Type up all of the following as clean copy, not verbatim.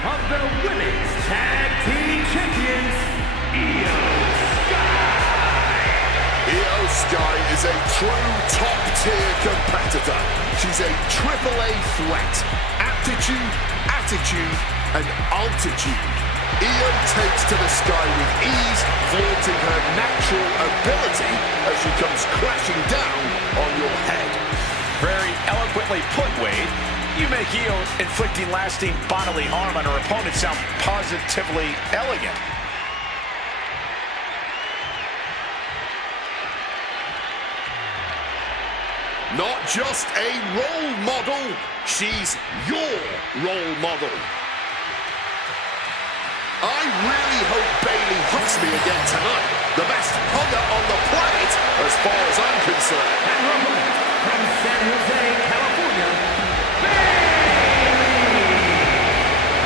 of the Women's Tag Team Champions, Io Sky. Io Sky is a true top-tier competitor. She's a AAA threat. Aptitude, attitude, and altitude. Io takes to the sky with ease, flaunting her natural ability as she comes crashing down on your head. Very eloquently put, Wade. You make Io inflicting lasting bodily harm on her opponent sound positively elegant. Not just a role model, she's your role model. I really hope Bayley hugs me again tonight. The best hugger on the planet, as far as I'm concerned. And her opponent from San Jose, California, Bayley.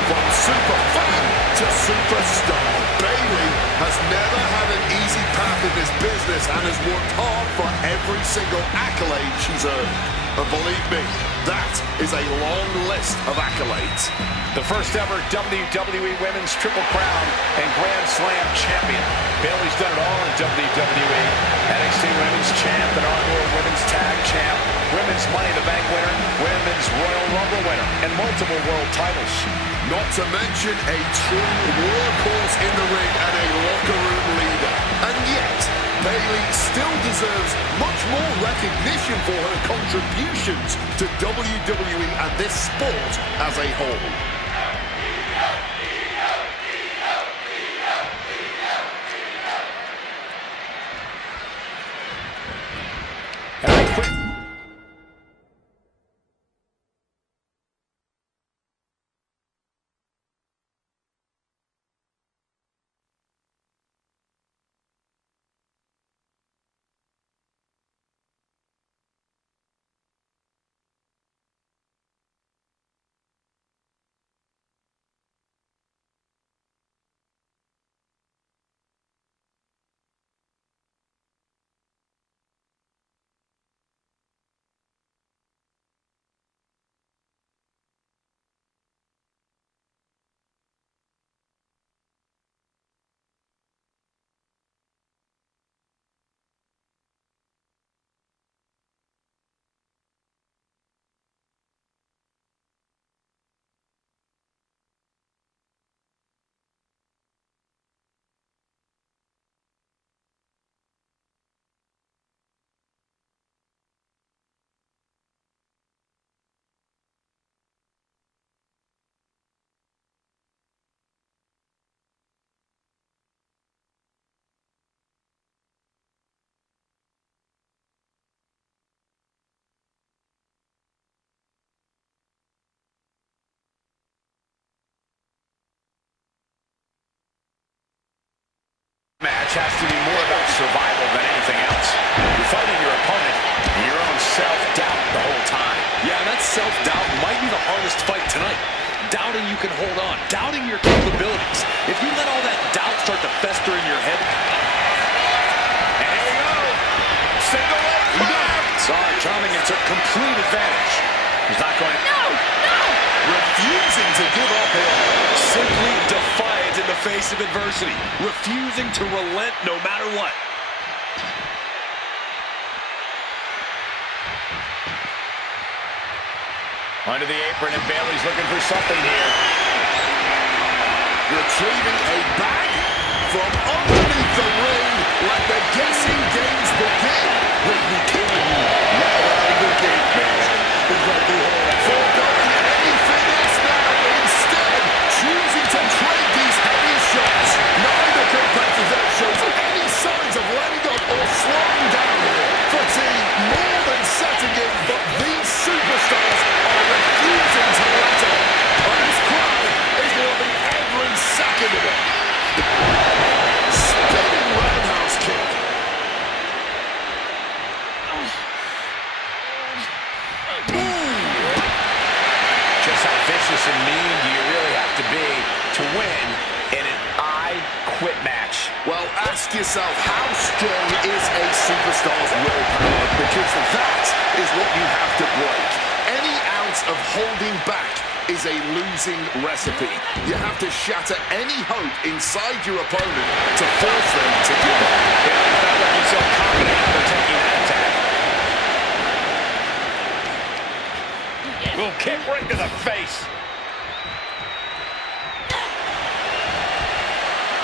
From super fan to superstar, Bayley has never had an easy path in this business and has worked hard for every single accolade she's earned. And believe me, that is a long list of accolades. The first ever WWE Women's Triple Crown and Grand Slam champion. Bayley's done it all in WWE. NXT Women's Champ, the inaugural Women's Tag Champ, Women's Money in the Bank winner, Women's Royal Rumble winner, and multiple world titles. Not to mention a true workhorse in the ring and a locker room leader. And yet, Bayley still deserves much more recognition for her contributions to WWE and this sport as a whole. Match has to be more about survival than anything else. You're fighting your opponent and your own self-doubt the whole time. Yeah, that self-doubt might be the hardest fight tonight. Doubting you can hold on, doubting your capabilities. If you let all that doubt start to fester in your head. And here we go. Single leg grab. Sorry, Charming took complete advantage. He's not going to... No! Refusing to give up here. Simply defiant in the face of adversity. Refusing to relent no matter what. Under the apron, and Bayley's looking for something here. Retrieving a bag from underneath the ring. Let the guessing games begin. Let me kill you. Right out of the gate, man. He's like the foregoing anything else now. Instead, choosing to trade these heavy shots. Neither competitor shows any signs of letting up or slowing down here. Fatigue more than setting in, but these superstars are refusing to let up. And this crowd is loving every second of it. Spinning roundhouse kick. Just how vicious and mean do you really have to be to win in an I Quit match? Well, ask yourself, how strong is a superstar's willpower? Because that is what you have to break. Any ounce of holding back is a losing recipe. You have to shatter any hope inside your opponent to force them to give up. Yeah, he felt like he's so confident after taking that attack. Little kick right to the face.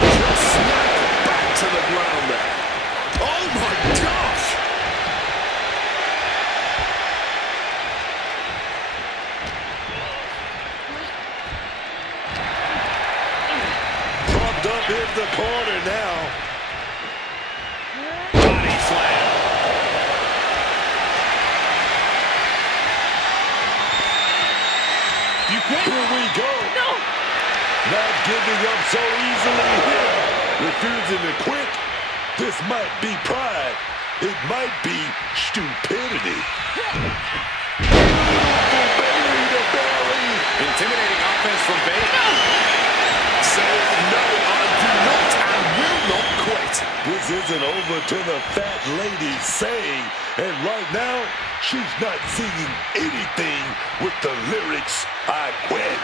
Just snap back to the ground there. Oh my gosh! Propped up in the corner now. Body slam. You quit? Here we go. No. Not giving up so easily here. Refusing to quit. This might be pride. It might be stupidity. Bailey to Bailey. Intimidating offense from Bailey. Saying no, I do not and will not quit. This isn't over till the fat lady saying, and right now, she's not singing anything with the lyrics, I quit.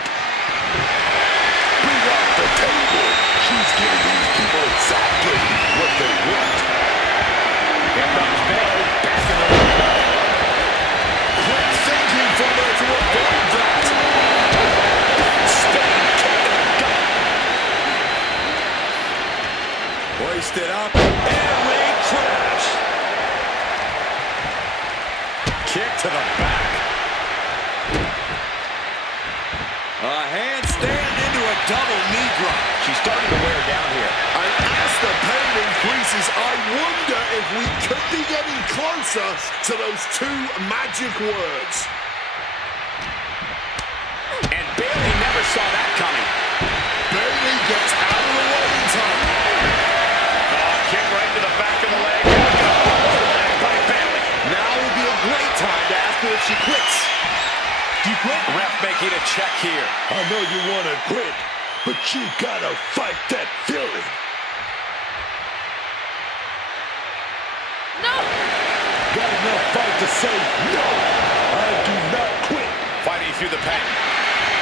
Bring out the table. She's giving these people exactly what they want. Here comes Bailey back in the ring. Quick thinking from her to avoid that. Spinning kick to the gut. Hoisted up and ring crash. Kick to the back. A handstand into a double knee drop. She's starting to wear down here. And as the pain increases, I wonder if we could be getting closer to those two magic words. And Bailey never saw that coming. Bailey gets out of the way in time. Kick right to the back of the leg. Here we go. By Bailey. Now would be a great time to ask her if she quits. Do you quit? Ref making a check here. I know you want to quit, but you gotta fight that feeling. No! Got enough fight to say, no, I do not quit. Fighting through the pain.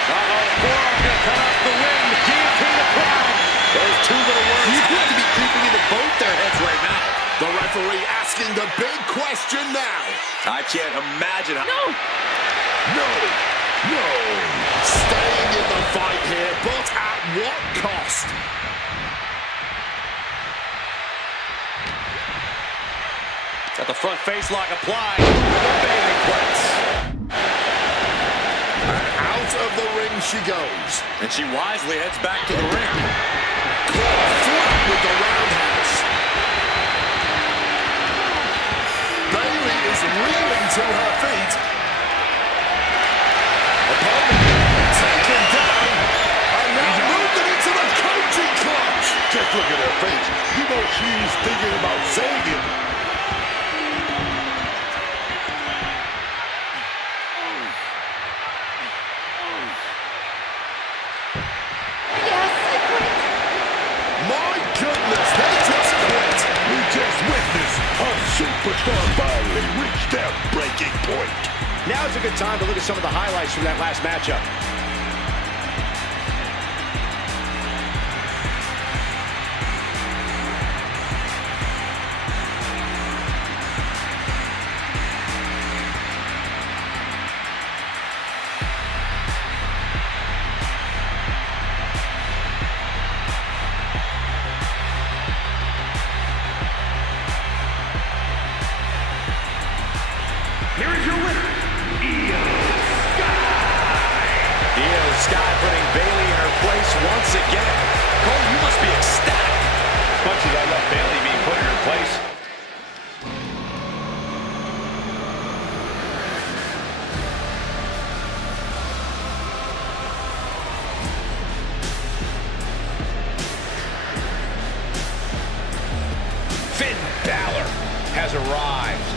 Uh-oh, forearm gonna cut off the win. The guillotine the crowd. Those two little words You have have to be creeping into both their heads right now. the referee asking the big question now. I can't imagine how... No! No, no. Staying in the fight here, but at what cost? Got the front face lock applied. Bailey quits. And out of the ring she goes. And she wisely heads back to the ring. Caught flat with the roundhouse. Bailey is reeling to her feet. Opponent taken down. And now moving into the coaching clutch. Just look at her face. You know she's thinking about saying it. Yes, I quit. My goodness, they just quit. We just witnessed a superstar finally reach their breaking point. Now's a good time to look at some of the highlights from that last matchup. Here is your winner, Io Sky. Io Sky putting Bailey in her place once again. Cole, you must be ecstatic. As much as I love Bailey being put in her place. Finn Balor has arrived.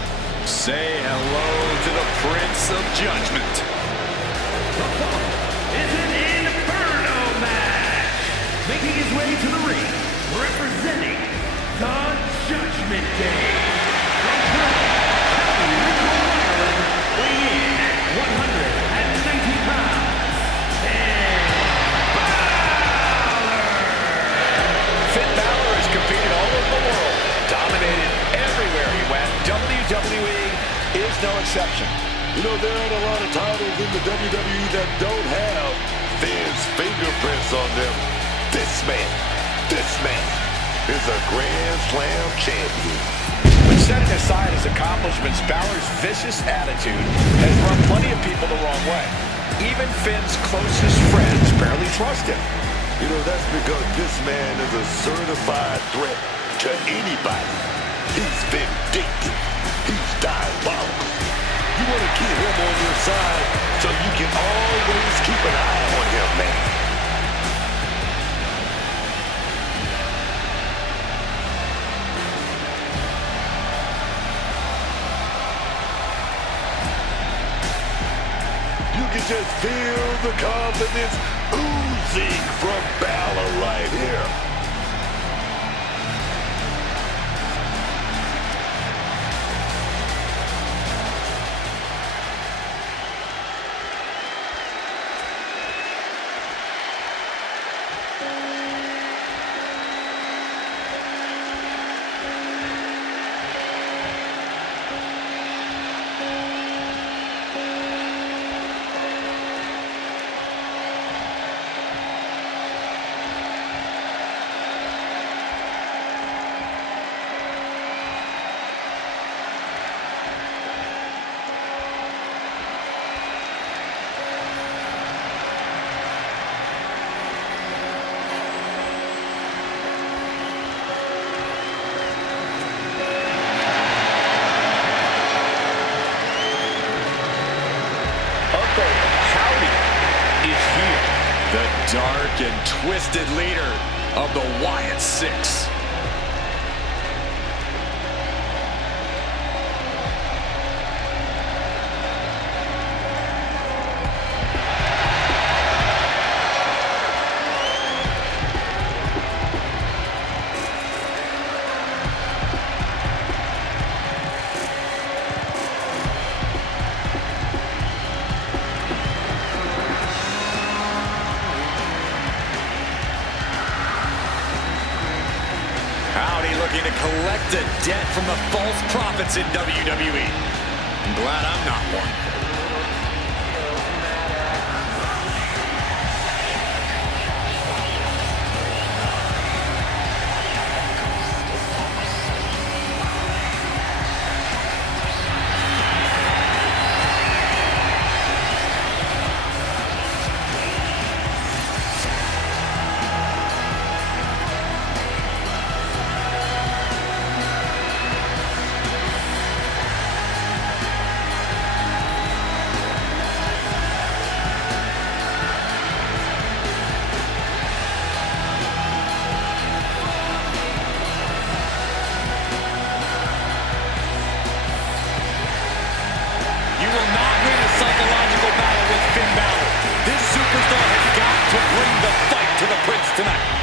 Say hello to the Prince of Judgment. It's an Inferno match. Making his way to the ring, representing the Judgment Day. From Ireland, weighing in at 190 pounds, exception. You know, there aren't a lot of titles in the WWE that don't have fans' fingerprints on them. This man is a Grand Slam champion. When setting aside his accomplishments, Balor's vicious attitude has run plenty of people the wrong way. Even Finn's closest friends barely trust him. You know, that's because this man is a certified threat to anybody. He's vindictive. He's diabolical. You want to keep him on your side so you can always keep an eye on him, man. You can just feel the confidence oozing from Balor right here. The dark and twisted leader of the Wyatt Six. Looking to collect a debt from the false prophets in WWE. I'm glad I'm not one. Tonight.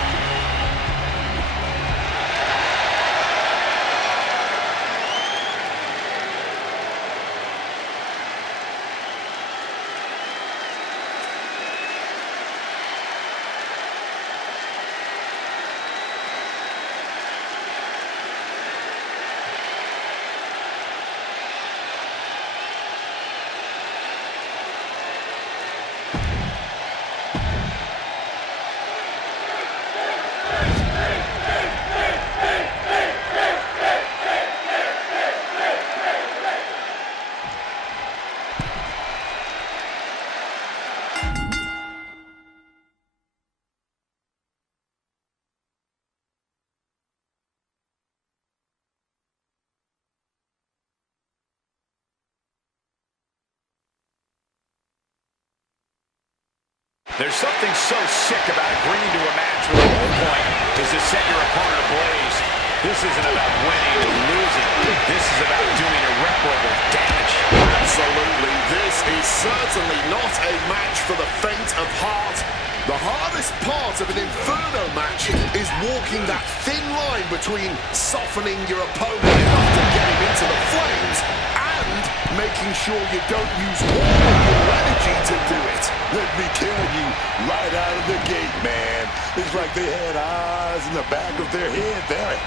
There's something so sick about agreeing to a match where the whole point is to set your opponent ablaze. This isn't about winning or losing. This is about doing irreparable damage. Absolutely. This is certainly not a match for the faint of heart. The hardest part of an Inferno match is walking that thin line between softening your opponent enough to get him into the flames and making sure you don't use all of your energy to do it. Let me tell you, right out of the gate, man, it's like they had eyes in the back of their head there.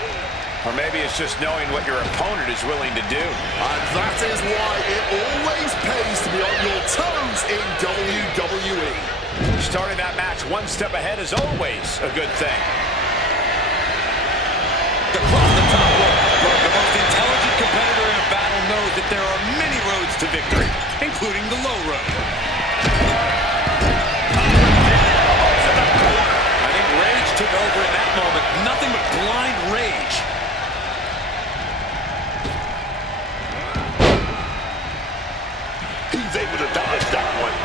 Or maybe it's just knowing what your opponent is willing to do. And that is why it always pays to be on your toes in WWE. Starting that match one step ahead is always a good thing. Across the top rope. Look, the most intelligent competitor in a battle knows that there are many roads to victory, including the low road. I think rage took over in that moment. Nothing but blind rage. He's able to dodge that one.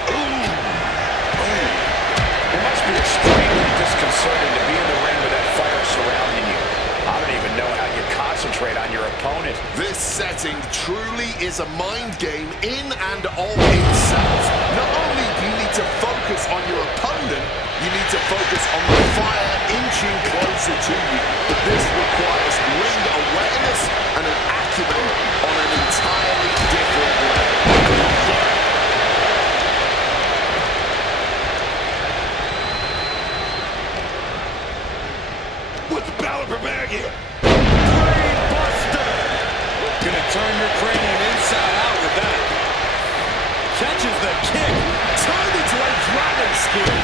It must be extremely disconcerting to be in the ring with that fire surrounding you. I don't even know how you concentrate on your opponent. This setting truly is a mind game in and of itself. Not only do you need to focus on your opponent, you need to focus on the fire inching closer to you. But this requires ring awareness and an acumen on an entirely different level. What's Balor preparing here? Gonna turn your cranium inside out with that. Catches the kick. Turned into a dragon screw.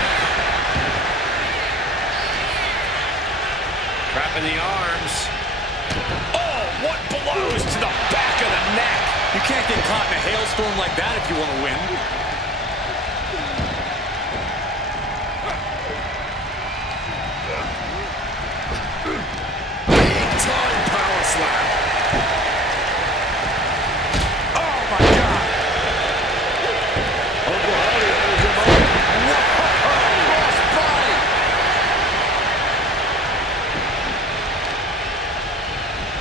Trapping the arms. Oh, what blows to the back of the neck. You can't get caught in a hailstorm like that if you want to win. Big time power slam. Oh, my God.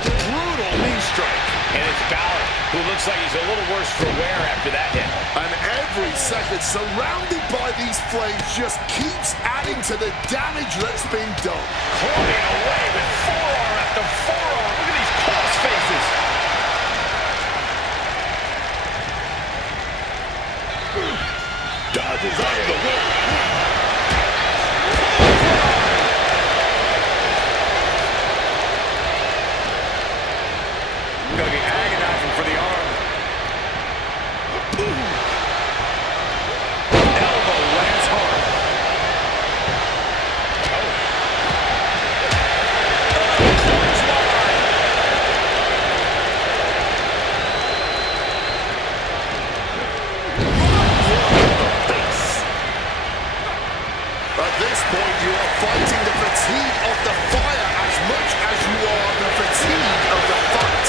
Brutal knee strike. And it's Balor, who looks like he's a little worse for wear after that hit. And every second surrounded by these flames just keeps adding to the damage that's been done. Clawing away with forearm after forearm. Look at these cross faces. Dodges out of the way. Gonna be agonizing for the arm. Elbow lands hard. At this point, you are fighting the fatigue of the fire as much as you are the fatigue of the fight.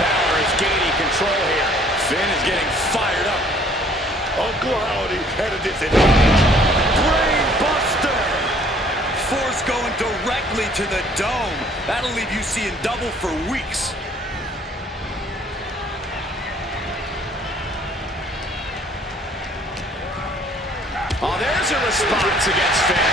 Balor is gaining control here. Finn is getting fired up. Uncle Howdy at a disadvantage. Brain buster. Force going directly to the dome. That'll leave you seeing double for weeks. Oh, there's a response against Finn.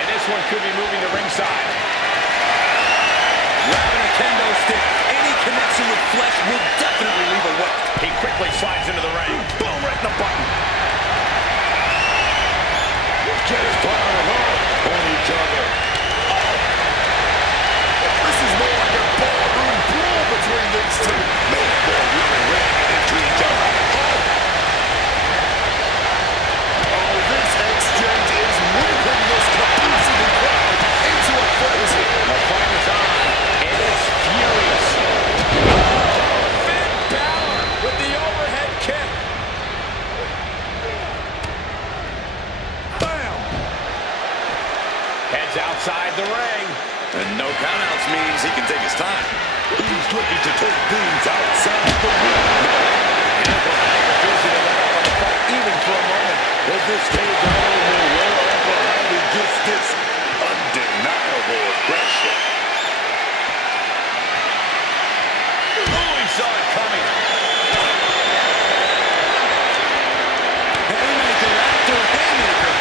And this one could be moving to ringside. Grabbing a kendo stick. Any connection with flesh will definitely leave a wet. He quickly slides into the ring. Boom, right in the button. Just piling on each other. This is more like a ballroom brawl between these two. They're really ramming into each other. Oh, this exchange is whipping this capacity crowd into a frenzy. The fight is on. It is furious. Finn Balor with the overhead kick. Bam! Heads outside the ring. And no countouts means he can take his time. He's looking to take things outside the ring. Even for a moment. At this stage, I don't know where Uncle Howdy gets this undeniable aggression. Oh, he saw it coming. Haymaker after haymaker.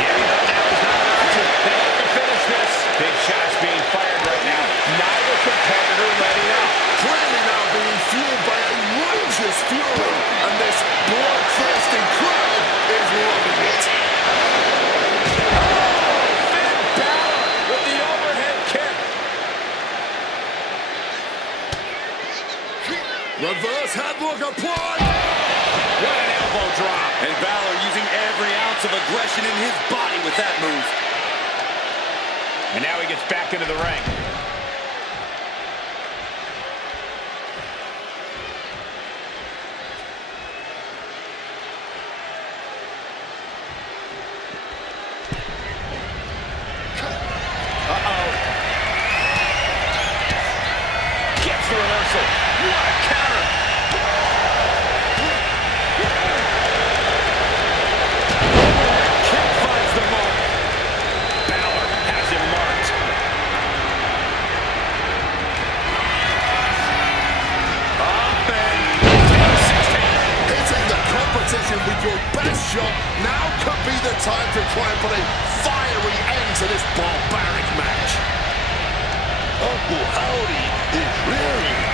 Giving up now is not an option. They have to finish this. Big shots being fired right now. Neither competitor letting up. Clearly now being Reverse headlock applied. What an elbow drop. And Balor using every ounce of aggression in his body with that move. And now he gets back into the ring. Gets the reversal. What a counter. Kick finds the mark. Balor has him marked. Up and 10-16. Hitting the competition with your best shot now could be the time to try and put a fiery end to this barbaric match. Uncle Howdy is rearing.